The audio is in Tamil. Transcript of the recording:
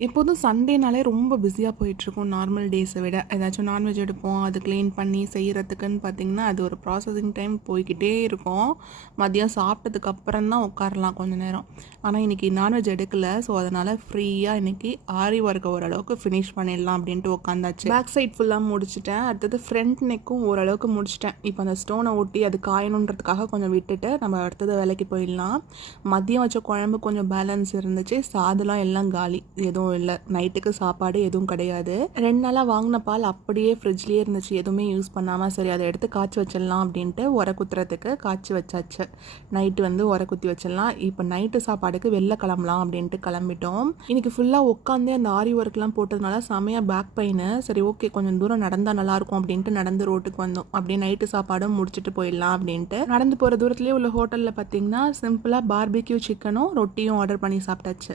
எப்போதும் சண்டேனாலே ரொம்ப பிஸியா போயிட்டுருக்கும் நார்மல் டேஸை விட. ஏதாச்சும் நான்வெஜ் எடுப்போம். அது க்ளீன் பண்ணி செய்யறதுக்குன்னு பார்த்தீங்கன்னா, அது ஒரு ப்ராசஸிங் டைம் போய்க்கிட்டே இருக்கும். மதியம் சாப்பிட்டதுக்கு அப்புறம் தான் உட்காரலாம் கொஞ்ச நேரம். ஆனா, இன்னைக்கு நான்வெஜ் எடுக்கல. ஸோ, அதனால ஃப்ரீயா இன்னைக்கு ஆரி ஒர்க்க ஓரளவுக்கு ஃபினிஷ் பண்ணிடலாம் அப்படின்ட்டு உட்காந்தாச்சு. பேக் சைட் ஃபுல்லா முடிச்சுட்டேன். அடுத்தது ஃப்ரண்ட் நெக்கும் ஓரளவுக்கு முடிச்சுட்டேன். இப்போ அந்த ஸ்டோனை ஒட்டி அது காயணுன்றதுக்காக கொஞ்சம் விட்டுட்டு நம்ம அடுத்தது வேலைக்கு போயிடலாம். மதியம் வச்ச குழம்பு கொஞ்சம் பேலன்ஸ் இருந்துச்சு. சாதம்லாம் எல்லாம் காலி. எதுவும் இல்லை, நைட்டுக்கு சாப்பாடு எதுவும் கிடையாது. 2 நாளாக வாங்கின பால் அப்படியே ஃப்ரிட்ஜ்லேயே இருந்துச்சு, எதுவுமே யூஸ் பண்ணாமல். சரி, அதை எடுத்து காய்ச்சி வச்சிடலாம் அப்படின்ட்டு உர குத்துறதுக்கு காய்ச்சி வச்சாச்சு. நைட்டு வந்து உர குத்தி வச்சிடலாம். இப்போ நைட்டு சாப்பாடுக்கு வெளில கிளம்பலாம் அப்படின்ட்டு கிளம்பிட்டோம். இன்னைக்கு ஃபுல்லாக உட்காந்தே அந்த ஆரி ஒர்க்லாம் போட்டதுனால செமையாக பேக் பெயின். சரி, ஓகே, கொஞ்சம் தூரம் நடந்தால் நல்லாயிருக்கும் அப்படின்ட்டு நடந்து ரோட்டுக்கு வந்தோம். அப்படியே நைட்டு சாப்பாடும் முடிச்சுட்டு போயிடலாம் அப்படின்ட்டு நடந்து போகிற தூரத்துலேயே உள்ள ஹோட்டலில் பார்த்தீங்கன்னா சிம்பிளாக பார்பிக்யூ சிக்கனும் ரொட்டியும் ஆர்டர் பண்ணி சாப்பிட்டாச்சு.